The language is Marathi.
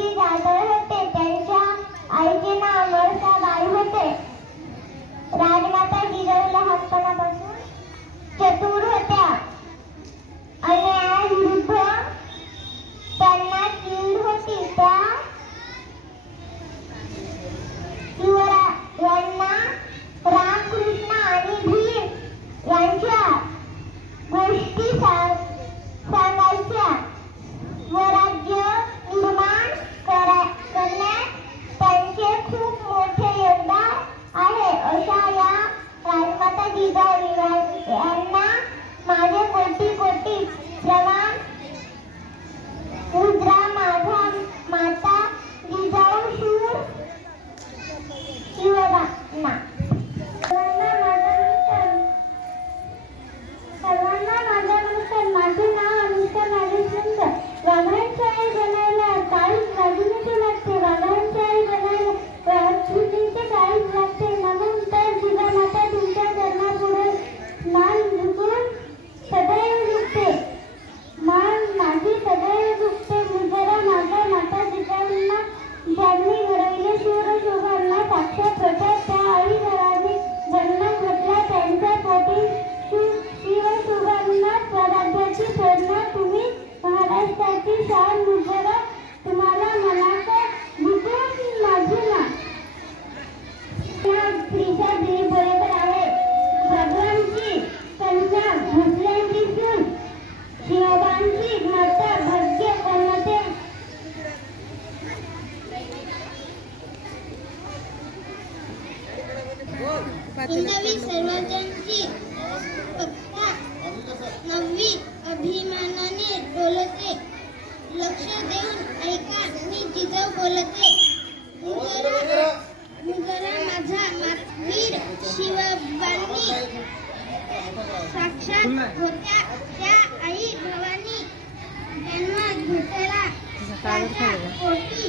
मुलगी जाधव होते त्यांच्या आईचे नाव नरसाबाई होते. राजमाता जिजाऊ लहानपणापासून शिवबाना सर्वांना माझा नमस्कार सर्वांना माझे नाव अनुष्का नागेश वाघांची आई बनायला काळीच बाजूने लागते वाघांची आई बनायला महाराष्ट्राची शान मुजरा तुम्हाला मनाचा झुकून माझी ना स्त्रीच्या देवी बरोबर आहे भगवानची कन्या सून. शिवबांची माता भाग्य कोणते साक्षात होत्या त्या आई भवानी जन्म घेतला. त्याच्या पोटी